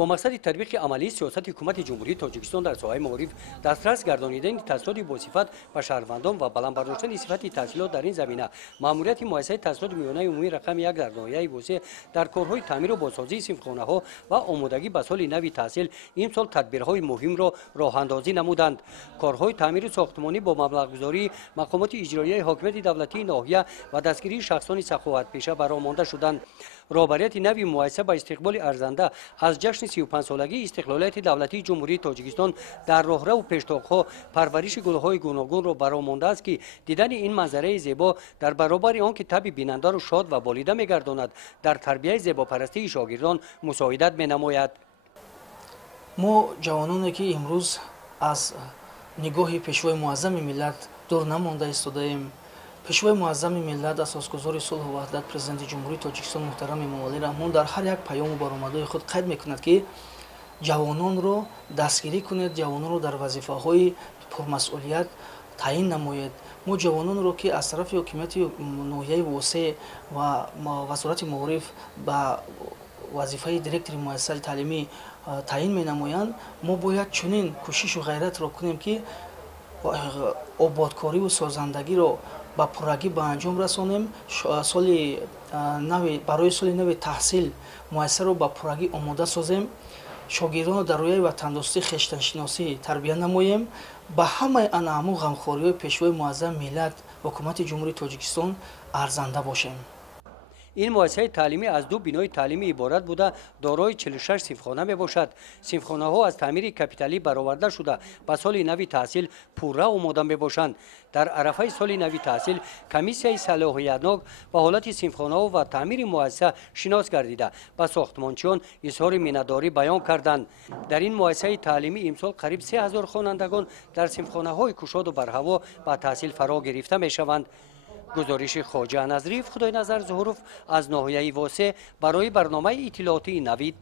با مقصد تطبیق عملی سیاست حکومت جمهوری تاجیکستان در ساحه معارف دسترس گردانیدن تحصیلات با صفت به شهروندان و بلند برداشتن صفت تحصیلات در این زمینه ماموریت مؤسسه تحصیلات میانه عمومی رقم 1 در ناحیه بوسه در کارهای تعمیر و بازسازی صنفخانه‌ها و آمادگی به سال نو تحصیل امسال تدبیرهای مهم را راه اندازی نمودند. کارهای تعمیر ساختمانی با مبلغ‌گذاری مقامات اجرایی حاکمیت دولتی ناحیه و دستگیری شخصان سخاوت پیشه برآمده شدند. رهبریت نوی مؤسسه با استقبال ارزنده از جشن 35 سالگی استقلالیت دولتی جمهوری تاجیکستان در راهرو و پیشتاق‌ها پرورش گل‌های گوناگون را برآمده است که دیدن این منظره زیبا در برابر آنکه طبع بیننده را شاد و بالیده می‌گرداند در تربیت زیباپرستی شاگردان مساعدت می‌نماید. ما جوانانی که امروز از نگاه پیشوای معظم ملت دور نمانده ایستاده‌ایم، پیشوای معظم ملت اساسگذار صلح و وحدت پرزیدنت جمهوری تاجیکستان محترم امامعلی رحمان در هر یک پیام و برآمده خود قید میکند که جوانان را دستگیری کنید، جوانان را در وظیفه‌های پرمسئولیت تعیین نماید. ما جوانان را که از طرف حکومت ناحیه واسع و وزارت معارف به وظیفه دیرکتور مؤسسه تعلیمی تعیین می‌نمایند، ما باید چنین کوشش و غیرت را کنیم که آبادکاری و سازندگی را با پررگی به انجام رسانیم. برای سال نو تحصیل مؤسسه را با پررگی آماده سازیم، شاگردان را در رویه و تندرستی خویشتن‌شناسی تربیت نماییم، با همه انعام و غمخوری‌های پیشوای معظم ملت حکومت جمهوری تاجیکستان ارزنده باشیم. این مؤسسه تعلیمی از 2 بنای تعلیمی عبارت بوده دارای 46 صنفخانه می باشد. صنفخانه ها از تعمیر کپیتالی برآورده شده به سال نو تحصیل پورا آماده می باشند. در عرفه سال نو تحصیل کمیسیای صلاحیتناک به حالت صنفخانه ها و تعمیر مؤسسه شناس گردیده به ساختمانچیان اظهار مینه‌داری بیان کردند. در این مؤسسه تعلیمی امسال قریب 3000 خوانندگان در صنفخانه های کشاد و برهوا به تحصیل فرا گرفته می شوند. گزارش خواجه نظریف خدای نظر ظهوروف از ناحیه واسه برای برنامه اطلاعاتی نوید